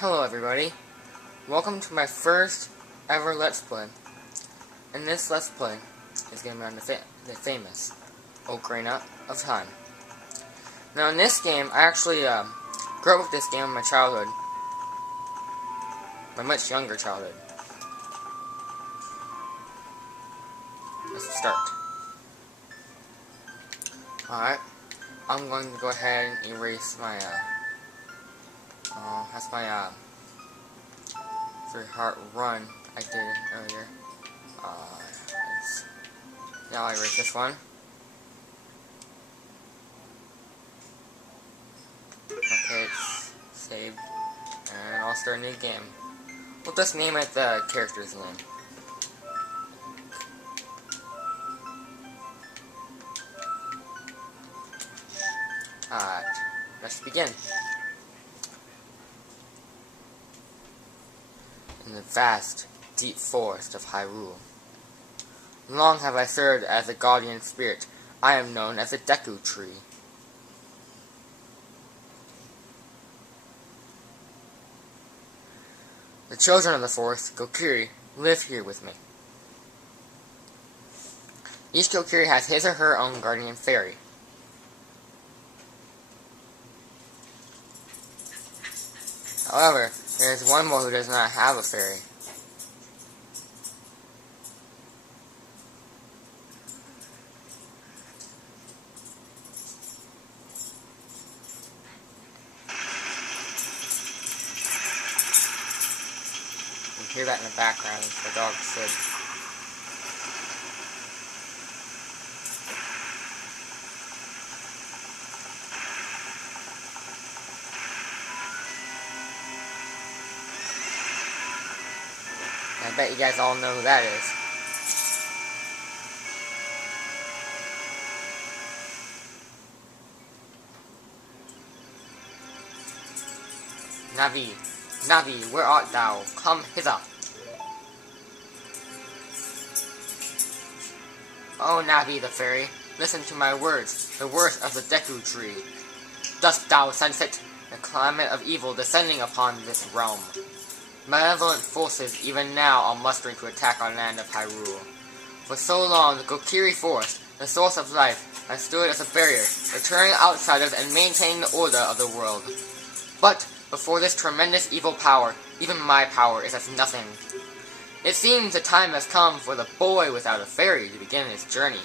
Hello everybody, welcome to my first ever Let's Play, and this Let's Play is going to be on the famous Ocarina of Time. Now in this game, I actually grew up with this game in my childhood, my much younger childhood. Let's start. Alright, I'm going to go ahead and erase my that's my very hard run I did earlier. Now I erase this one. Okay, it's saved, and I'll start a new game. We'll just name it the character's name. Alright, let's begin. In the vast, deep forest of Hyrule. Long have I served as a guardian spirit. I am known as the Deku Tree. The children of the forest, Kokiri, live here with me. Each Kokiri has his or her own guardian fairy. However, there is one more who does not have a fairy. You can hear that in the background, it's the dog Sid. I bet you guys all know who that is. Navi, Navi, where art thou? Come hither. Oh, Navi the fairy, listen to my words, the words of the Deku Tree. Dost thou sense it? The climate of evil descending upon this realm. Malevolent forces even now are mustering to attack our land of Hyrule. For so long, the Kokiri Forest, the source of life, has stood as a barrier, deterring outsiders and maintaining the order of the world. But, before this tremendous evil power, even my power is as nothing. It seems the time has come for the boy without a fairy to begin his journey.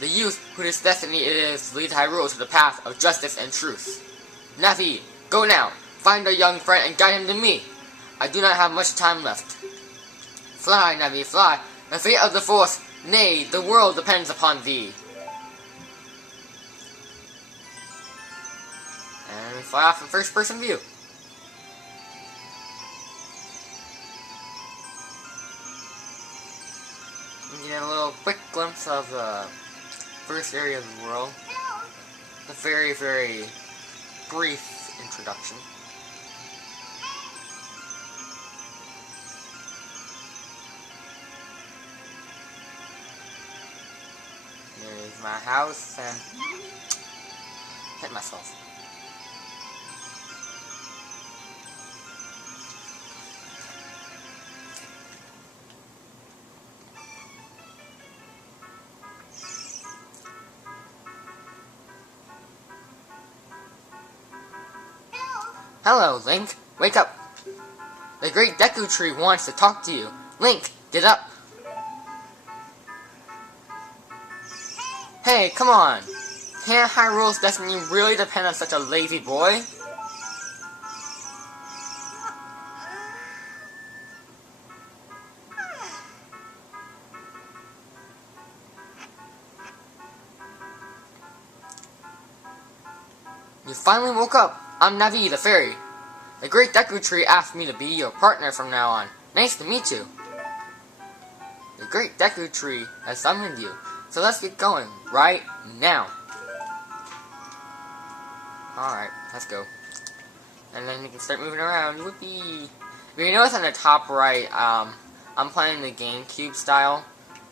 The youth whose destiny it is to lead Hyrule to the path of justice and truth. Navi, go now, find our young friend and guide him to me. I do not have much time left. Fly, Navi, fly. The fate of the force, nay, the world depends upon thee. And we fly off in first-person view. You get a little quick glimpse of the first area of the world. A very, very brief introduction. Here's my house, and hit myself. Hello, Link. Wake up. The great Deku Tree wants to talk to you. Link, get up. Hey, come on! Can't Hyrule's destiny really depend on such a lazy boy? You finally woke up! I'm Navi, the fairy. The great Deku Tree asked me to be your partner from now on. Nice to meet you. The great Deku Tree has summoned you. So let's get going, right now. Alright, let's go. And then you can start moving around. Whoopee! If you notice on the top right, I'm playing the GameCube style.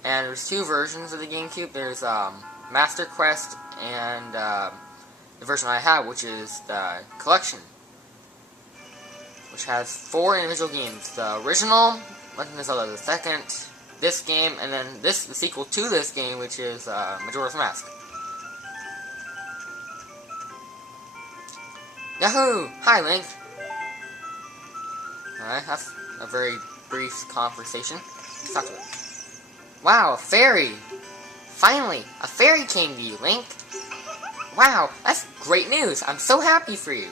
And there's two versions of the GameCube. There's Master Quest and the version I have, which is the collection. which has 4 individual games. The original, Legend of Zelda the second, this game, and then the sequel to this game, which is Majora's Mask. Yahoo! Hi, Link! Alright, that's a very brief conversation. Let's talk to it. Wow, a fairy! Finally, a fairy came to you, Link! Wow, that's great news! I'm so happy for you!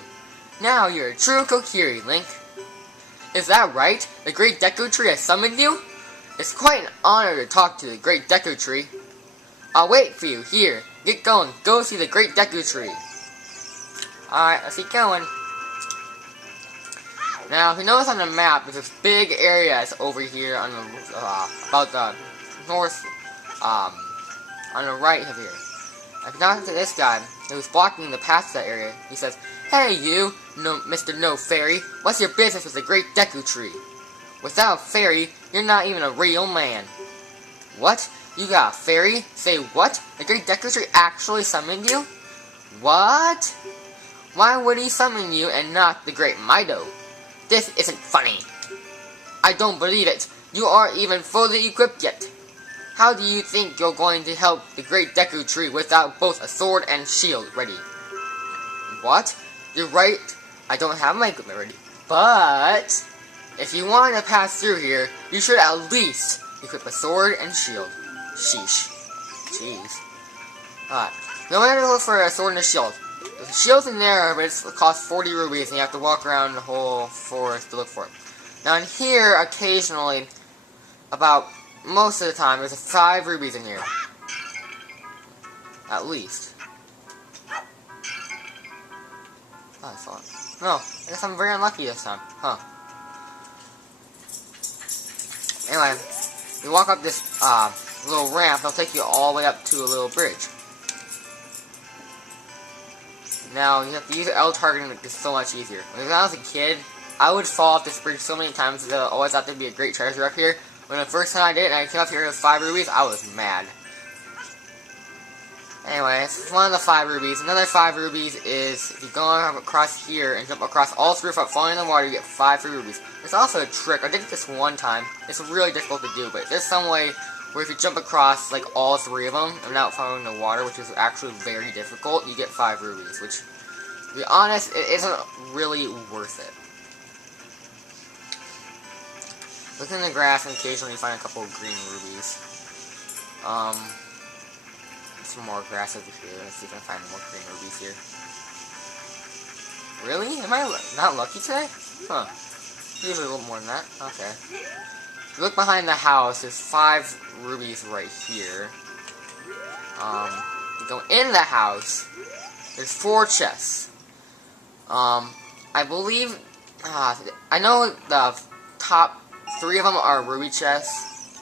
Now you're a true Kokiri, Link! Is that right? The Great Deku Tree has summoned you? It's quite an honor to talk to the Great Deku Tree. I'll wait for you. Here, get going. Go see the Great Deku Tree. Alright, let's keep going. Now, if you notice on the map, there's this big area that's over here on the, about the north, on the right of here. If you talk to this guy who's blocking the path to that area, he says, "Hey you, Mr. No Fairy, what's your business with the Great Deku Tree? Without a fairy, you're not even a real man." What? You got a fairy? Say what? The Great Deku Tree actually summoned you? What? Why would he summon you and not the Great Mido? This isn't funny. I don't believe it. You aren't even fully equipped yet. How do you think you're going to help the Great Deku Tree without both a sword and shield ready? What? You're right. I don't have my equipment ready. But if you want to pass through here, you should at least equip a sword and shield. Sheesh. Jeez. Alright. No matter to look for a sword and a shield. The shield's in there, but it costs 40 rubies, and you have to walk around the whole forest to look for it. Now in here, occasionally, about most of the time, there's 5 rubies in here. At least. Oh, I saw it. No, I guess I'm very unlucky this time. Huh. Anyway, you walk up this little ramp, it'll take you all the way up to a little bridge. Now, you have to use L targeting to make this so much easier. When I was a kid, I would fall off this bridge so many times that I always thought there'd be a great treasure up here. When the first time I did it and I came up here with 5 rubies, I was mad. Anyway, it's one of the 5 rubies. Another 5 rubies is if you go across here and jump across all 3 without falling in the water, you get 5 free rubies. There's also a trick. I did this one time. It's really difficult to do, but there's some way where if you jump across like all 3 of them without falling in the water, which is actually very difficult, you get 5 rubies, which, to be honest, it isn't really worth it. Look in the grass and occasionally you find a couple of green rubies. Some more grass over here. Let's see if I can find more green rubies here. Really? Am I not lucky today? Huh. Usually a little more than that. Okay. If you look behind the house, there's 5 rubies right here. You go in the house, there's 4 chests. I believe, I know the top 3 of them are ruby chests.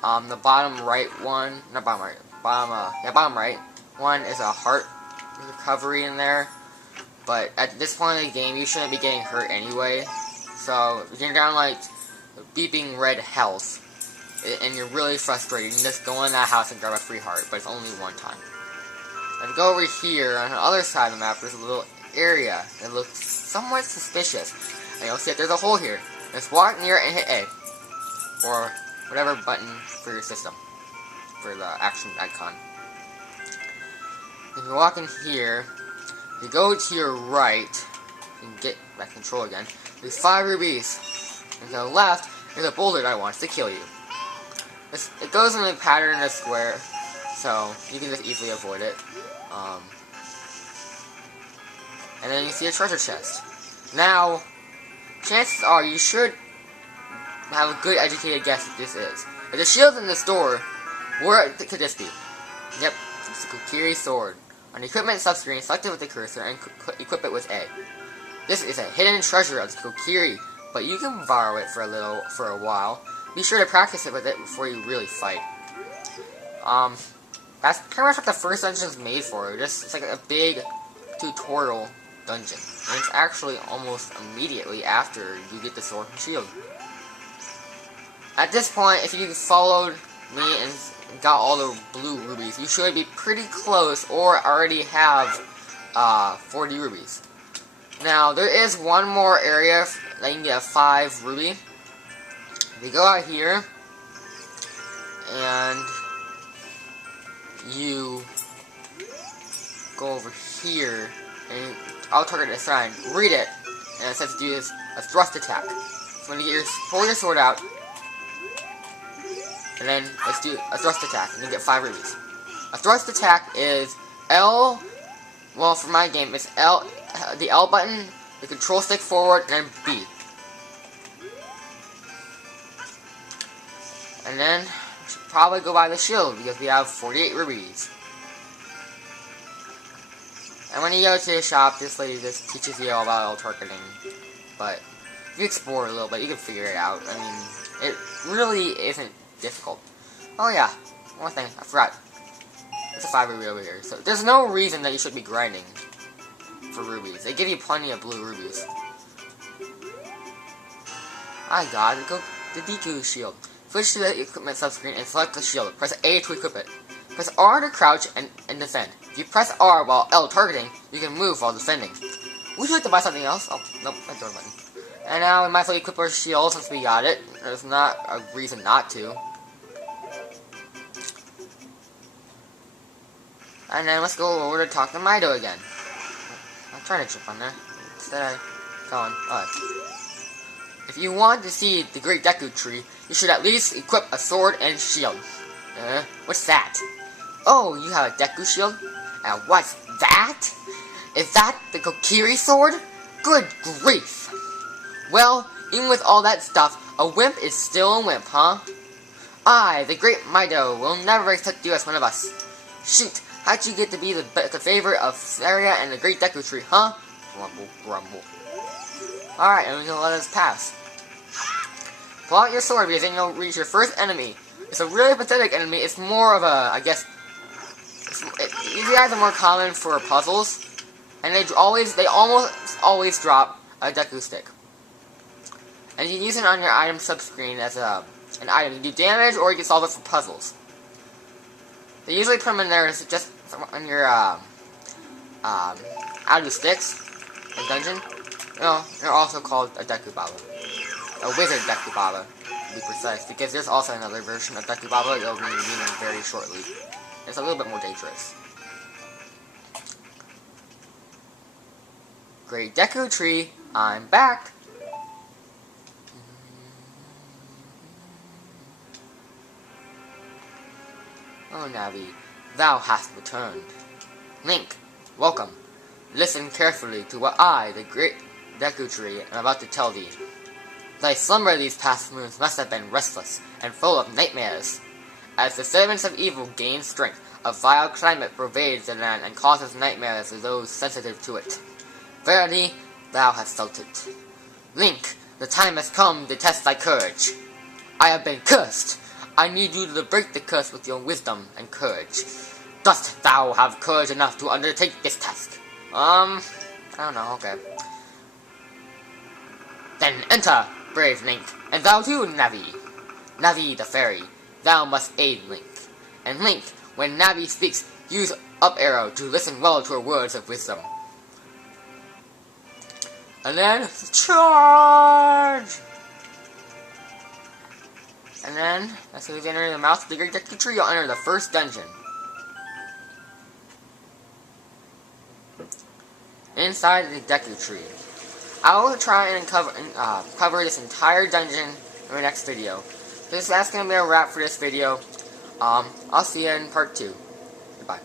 The bottom right one, not bottom right, bottom right one is a heart recovery in there. But at this point in the game, you shouldn't be getting hurt anyway. So if you're down like beeping red health, and you're really frustrated, you can just go in that house and grab a free heart. But it's only one time. If you go over here on the other side of the map, there's a little area that looks somewhat suspicious, and you'll see that there's a hole here. Just walk near it and hit A, or whatever button for your system, for the action icon. If you walk in here, you go to your right, you can get back control again. There's 5 rubies. And to the left, there's a boulder that wants to kill you. It goes in a pattern in a square, so you can just easily avoid it. And then you see a treasure chest. Now, chances are you should have a good educated guess what this is. If the shield's in this door, where could this be? Yep, it's a Kokiri sword. On the equipment subscreen, select it with the cursor and equip it with A. This is a hidden treasure of the Kokiri, but you can borrow it for a while. Be sure to practice it with it before you really fight. That's pretty much what the first dungeon is made for. It's like a big tutorial dungeon. And it's actually almost immediately after you get the sword and shield. At this point, if you followed me and got all the blue rubies, you should be pretty close or already have 40 rubies. Now, there is one more area that you can get a 5 ruby. If you go out here, and you go over here, and I'll target the sign, read it, and it says to do this, a thrust attack. So when you pull your sword out, and then let's do a thrust attack, and you get 5 rubies. A thrust attack is L, well for my game, it's L, the L button, the control stick forward, and then B. And then, we should probably go buy the shield, because we have 48 rubies. And when you go to the shop, this lady just teaches you all about targeting. But, if you explore a little bit, you can figure it out. I mean, it really isn't difficult. Oh yeah, one thing, I forgot. There's a 5 ruby over here. So, there's no reason that you should be grinding for rubies. They give you plenty of blue rubies. I got it. Go the Deku shield. Switch to the equipment subscreen and select the shield. Press A to equip it. Press R to crouch and defend. If you press R while L targeting, you can move while defending. Would you like to buy something else? Oh, nope, that's the button. And now we might as well equip our shield since we got it. There's not a reason not to. And then let's go over to talk to Mido again. I'm trying to trip on there. Instead I fell on. If you want to see the Great Deku Tree, you should at least equip a sword and shield. What's that? Oh, you have a Deku shield? And what's that? Is that the Kokiri sword? Good grief! Well, even with all that stuff, a wimp is still a wimp, huh? I, the great Mido, will never accept you as one of us. Shoot, how'd you get to be the favorite of Saria and the Great Deku Tree, huh? Grumble, grumble. Alright, and we're gonna let us pass. Pull out your sword because then you'll reach your first enemy. It's a really pathetic enemy. It's more of a, I guess, these guys are more common for puzzles, and they almost always drop a Deku stick. And you can use it on your item subscreen as an item. You can do damage, or you can solve it for puzzles. They usually put them in there just on your out of the sticks, a dungeon. No, they're also called a Deku Baba. A Wizard Deku Baba, to be precise, because there's also another version of Deku Baba you'll be meeting very shortly. It's a little bit more dangerous. Great Deku Tree, I'm back! Oh, Navi, thou hast returned. Link, welcome. Listen carefully to what I, the Great Deku Tree, am about to tell thee. Thy slumber these past moons must have been restless and full of nightmares. As the servants of evil gain strength, a vile climate pervades the land and causes nightmares to those sensitive to it. Verily, thou hast felt it. Link, the time has come to test thy courage. I have been cursed. I need you to break the curse with your wisdom and courage. Dost thou have courage enough to undertake this task? I don't know, okay. Then enter, brave Link, and thou too, Navi. Navi the fairy, thou must aid Link. And Link, when Navi speaks, use up arrow to listen well to her words of wisdom. And then, charge! And then, as soon as you enter the mouth of the Great Deku Tree, you'll enter the first dungeon. Inside the Deku Tree. I will try and cover this entire dungeon in my next video. That's going to be a wrap for this video. I'll see you in part 2.